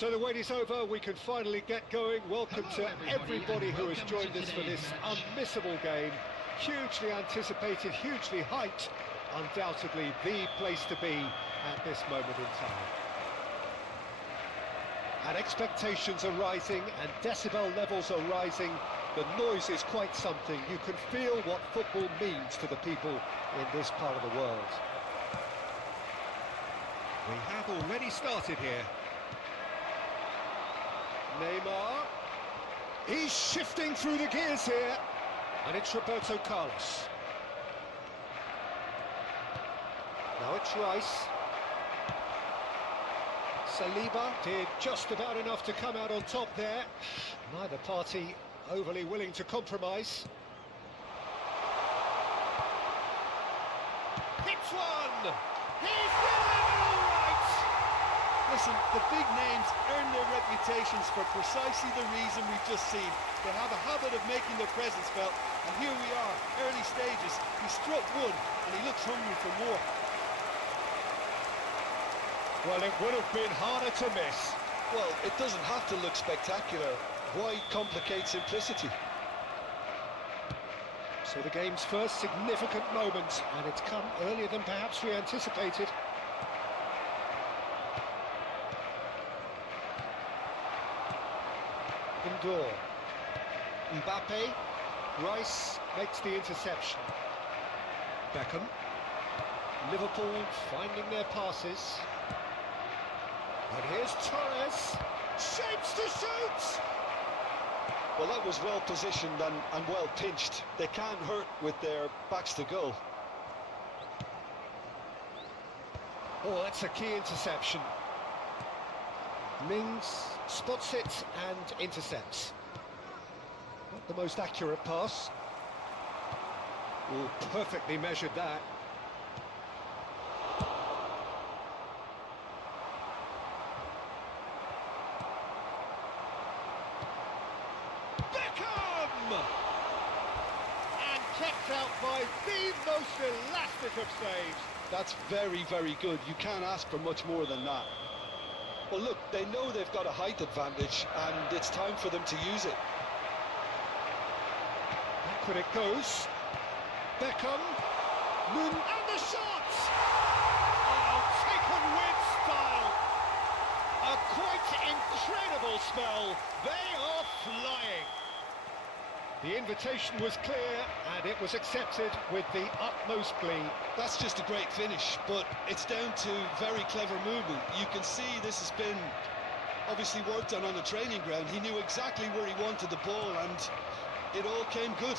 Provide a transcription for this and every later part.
So the wait is over, we can finally get going. Welcome to everybody who has joined us for this unmissable game. Hugely anticipated, hugely hyped, undoubtedly the place to be at this moment in time. And expectations are rising and decibel levels are rising. The noise is quite something. You can feel what football means to the people in this part of the world. We have already started here. Neymar, he's shifting through the gears here, and it's Roberto Carlos. Now it's Rice. Saliba did just about enough to come out on top there. Neither party overly willing to compromise. Hits one! He's delivered all right! Listen, the big names earn their reputations for precisely the reason we've just seen. They have a habit of making their presence felt, and here we are, early stages. He struck one, and he looks hungry for more. Well, it would have been harder to miss. Well, it doesn't have to look spectacular. Why complicate simplicity? So the game's first significant moment, and it's come earlier than perhaps we anticipated. Indoor. Mbappe. Rice makes the interception. Beckham. Liverpool finding their passes. And here's Torres. Shapes to shoot! Well, that was well positioned and well pinched. They can't hurt with their backs to goal. Oh, that's a key interception. Mings spots it and intercepts. Not the most accurate pass. Oh, perfectly measured that. And kept out by the most elastic of saves. That's very, very good. You can't ask for much more than that. Well, look, they know they've got a height advantage, and it's time for them to use it. Backward it goes. Beckham. And the shot! Oh, taken with style. A quite incredible spell. They are flying. The invitation was clear, and it was accepted with the utmost glee. That's just a great finish, but it's down to very clever movement. You can see this has been obviously worked on the training ground. He knew exactly where he wanted the ball, and it all came good.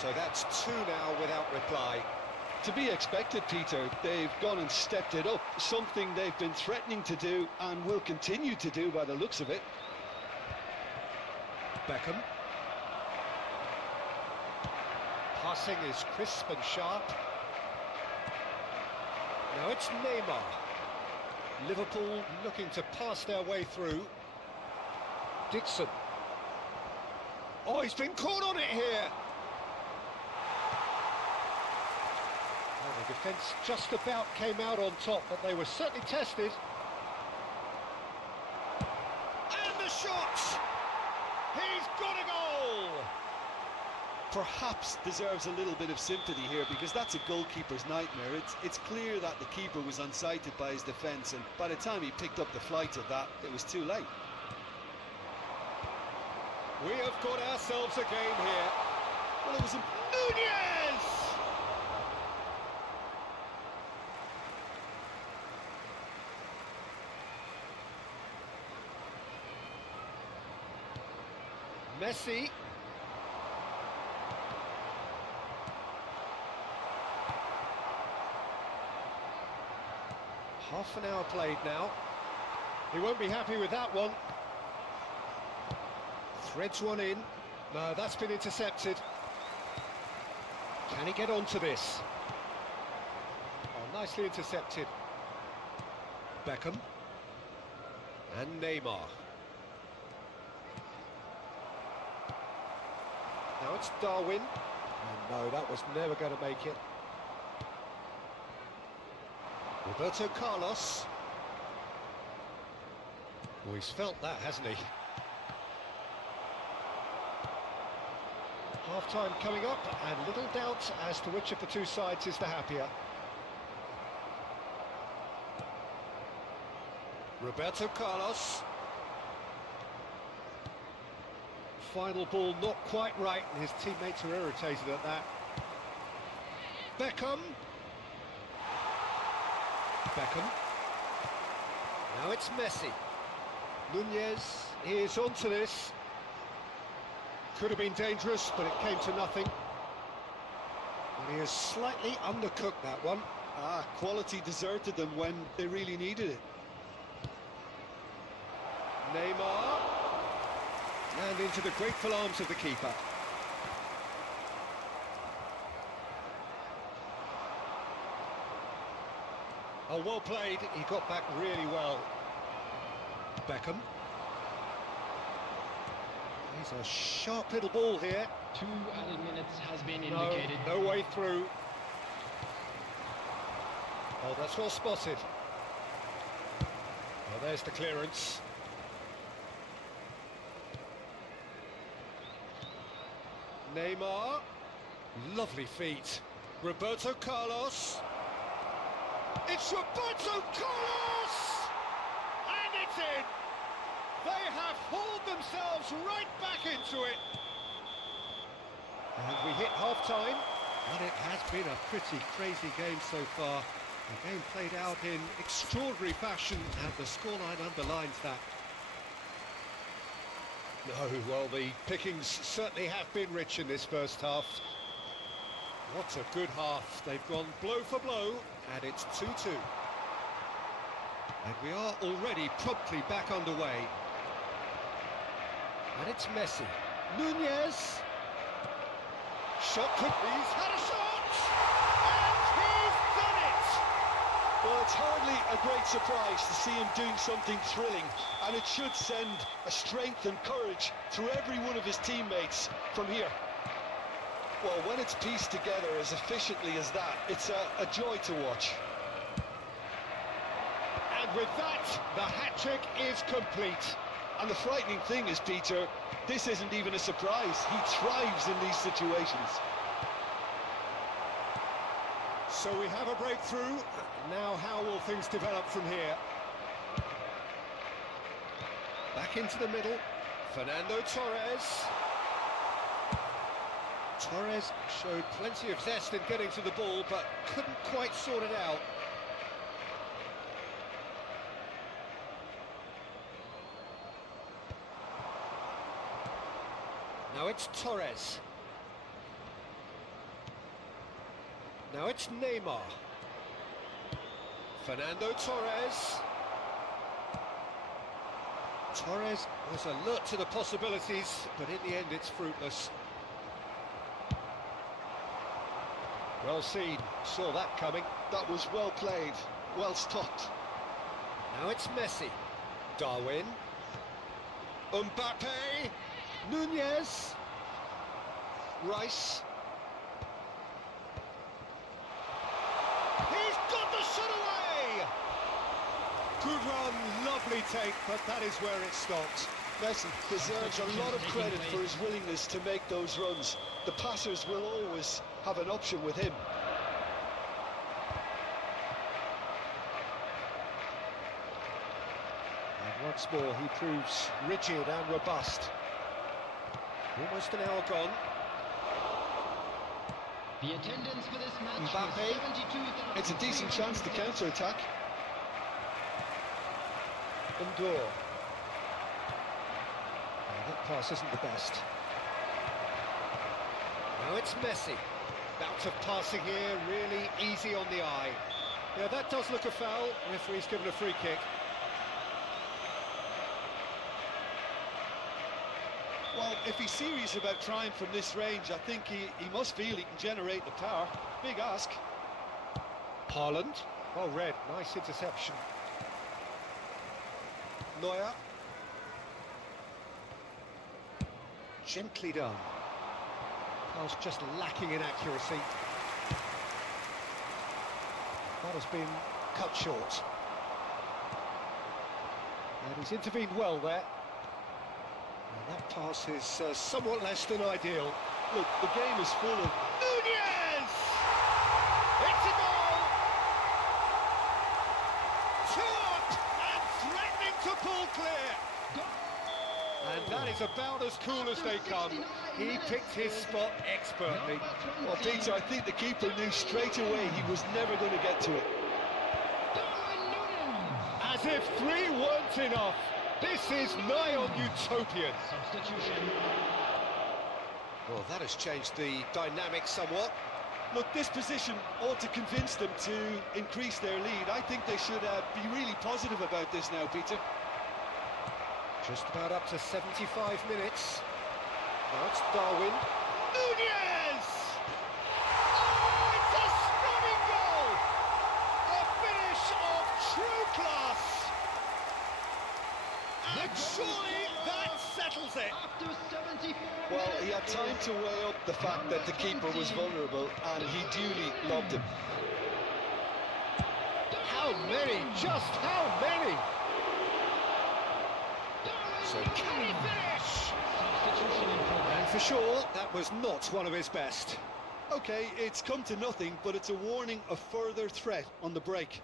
So that's two now without reply. To be expected, Peter. They've gone and stepped it up, something they've been threatening to do and will continue to do by the looks of it. Beckham. Passing is crisp and sharp. Now it's Neymar. Liverpool looking to pass their way through. Dixon. Oh, he's been caught on it here. Well, the defence just about came out on top, but they were certainly tested. And the shot! He's got a goal! Perhaps deserves a little bit of sympathy here, because that's a goalkeeper's nightmare. It's clear that the keeper was unsighted by his defence, and by the time he picked up the flight of that, it was too late. We have got ourselves a game here. Well, it was Nunez! Messi. Half an hour played now. He won't be happy with that one. Threads one in. No, that's been intercepted. Can he get onto this? Oh, nicely intercepted. Beckham. And Neymar. Now it's Darwin. And no, that was never going to make it. Roberto Carlos. Well, he's felt that, hasn't he? Half-time coming up, and little doubt as to which of the two sides is the happier. Roberto Carlos. Final ball not quite right, and his teammates are irritated at that. Beckham. Now it's Messi. Nunez is onto this. Could have been dangerous, but it came to nothing. And he has slightly undercooked that one. Quality deserted them when they really needed it. Neymar. And into the grateful arms of the keeper. Oh, well played. He got back really well. Beckham. He's a sharp little ball here. 2 added minutes has been indicated. No way through. Oh, that's well spotted. Well, there's the clearance. Neymar. Lovely feet. Roberto Carlos. It's Roberto Carlos! And it's in! They have hauled themselves right back into it. And we hit half-time. And it has been a pretty crazy game so far. The game played out in extraordinary fashion, and the scoreline underlines that. No, well, the pickings certainly have been rich in this first half. What a good half. They've gone blow for blow, and it's 2-2. And we are already promptly back underway. And it's Messi. Nunez. Shot could... He's had a shot! And he's done it! Well, it's hardly a great surprise to see him doing something thrilling, and it should send a strength and courage through every one of his teammates from here. Well, when it's pieced together as efficiently as that, it's a joy to watch. And with that, the hat-trick is complete. And the frightening thing is, Peter, this isn't even a surprise. He thrives in these situations. So we have a breakthrough. Now how will things develop from here? Back into the middle. Fernando Torres. Torres showed plenty of zest in getting to the ball, but couldn't quite sort it out. Now it's Torres. Now it's Neymar. Fernando Torres. Torres was alert to the possibilities, but in the end it's fruitless. Well seen, saw that coming. That was well played, well stopped. Now it's Messi. Darwin. Mbappe. Nunez. Rice. He's got the shot away! Good run, lovely take, but that is where it stopped. Messi deserves a lot of credit for his willingness to make those runs. The passers will always have an option with him. And once more he proves rigid and robust. Almost an hour gone. The attendance for this match Mbappe. was 72,000. It's a decent chance to counter-attack. Endor. That pass isn't the best. Now it's Messi. Bout of passing here, really easy on the eye. Yeah, that does look a foul. Referee's given a free kick. Well, if he's serious about trying from this range, I think he must feel he can generate the power. Big ask. Haaland. Well read, nice interception. Neuer. Gently done. Pass just lacking in accuracy. That has been cut short. And he's intervened well there. And that pass is somewhat less than ideal. Look, the game is full of... Nunez! It's a goal! Two up and threatening to pull clear. And that is about as cool as they come. He picked his spot expertly. Well, Peter, I think the keeper knew straight away he was never going to get to it. As if three weren't enough. This is nigh on utopian. Substitution. Well, that has changed the dynamic somewhat. Look, this position ought to convince them to increase their lead. I think they should be really positive about this now, Peter. Just about up to 75 minutes. Now it's Darwin. Nunez! Oh, it's a stunning goal! A finish of true class! And surely that settles it! After 74 Well, he had time to weigh up the fact that the keeper was vulnerable, and he duly lobbed him. How many? Just how many? So can he finish? Substitution in progress. And for sure, that was not one of his best. Okay, it's come to nothing, but it's a warning of further threat on the break.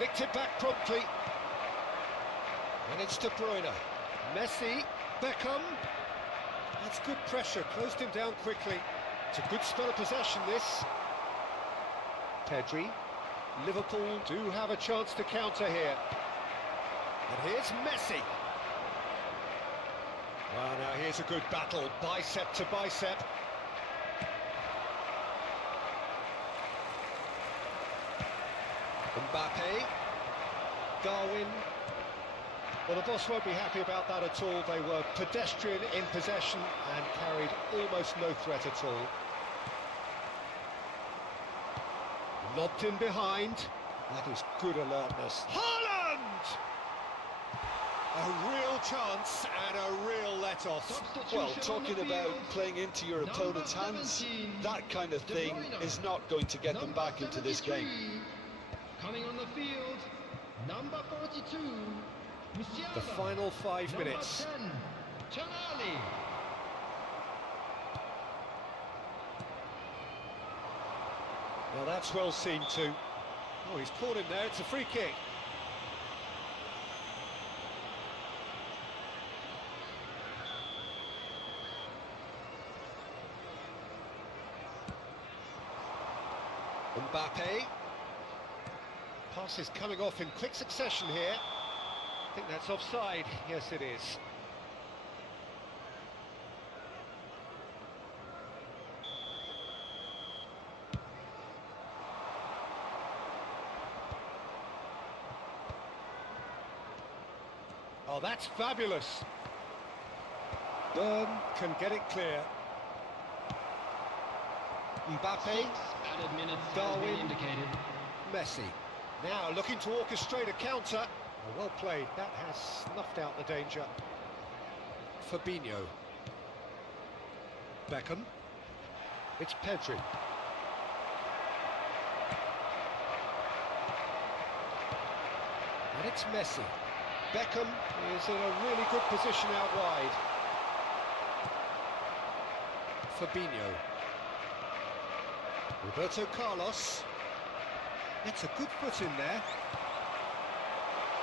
Nicked it back promptly. And it's De Bruyne. Messi. Beckham. That's good pressure. Closed him down quickly. It's a good spell of possession, this. Pedri. Liverpool do have a chance to counter here. And here's Messi. Well, now here's a good battle. Bicep to bicep. Mbappe, Darwin. Well, the boss won't be happy about that at all. They were pedestrian in possession and carried almost no threat at all. Lobbed in behind. That is good alertness. Haaland! A real chance and a real let-off. Well, talking about playing into your opponent's hands, that kind of thing is not going to get them back into this game. Coming on the field, number 42, Musiala. The final 5 Number minutes. 10, Tonali. Well, that's well seen too. Oh, he's caught him there. It's a free kick. Mbappe. Pass is coming off in quick succession here. I think that's offside. Yes, it is. Oh, that's fabulous. Byrne can get it clear. Mbappe. 6 added minutes has Darwin. been indicated. Messi. Now looking to orchestrate a counter. Oh, well played. That has snuffed out the danger. Fabinho. Beckham. It's Pedri. And it's Messi. Beckham is in a really good position out wide. Fabinho. Roberto Carlos. It's a good foot in there.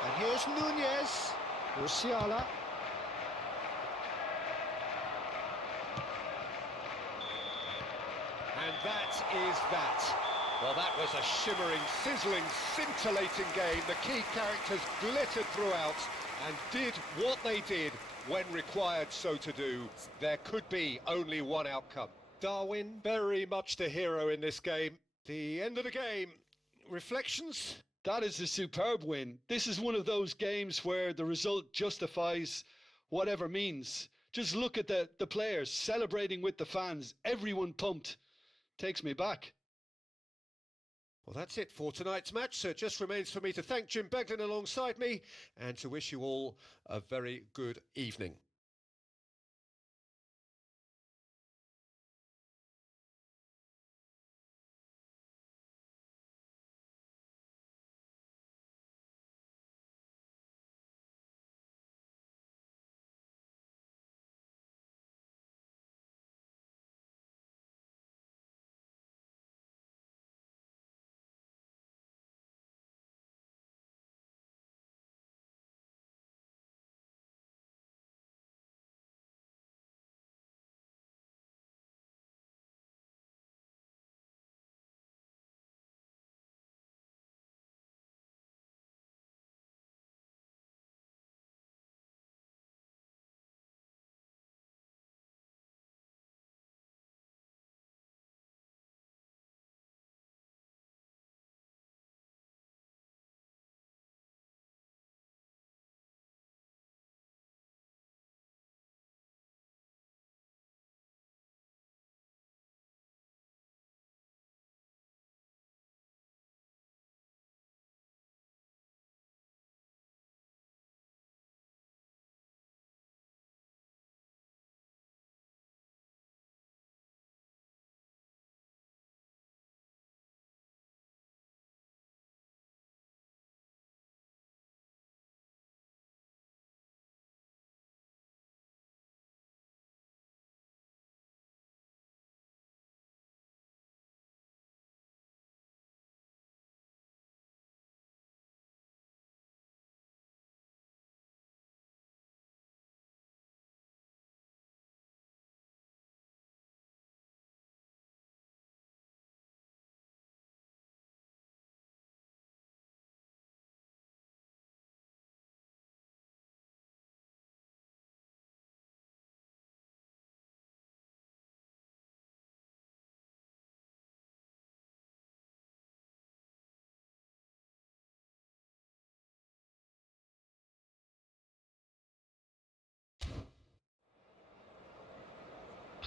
And here's Nunez. Musiala. And that is that. Well, that was a shimmering, sizzling, scintillating game. The key characters glittered throughout and did what they did when required so to do. There could be only one outcome. Darwin, very much the hero in this game. The end of the game. Reflections? That is a superb win. This is one of those games where the result justifies whatever means. Just look at the players celebrating with the fans. Everyone pumped. Takes me back. Well, that's it for tonight's match, so it just remains for me to thank Jim Beglin alongside me and to wish you all a very good evening.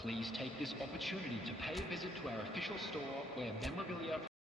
Please take this opportunity to pay a visit to our official store where memorabilia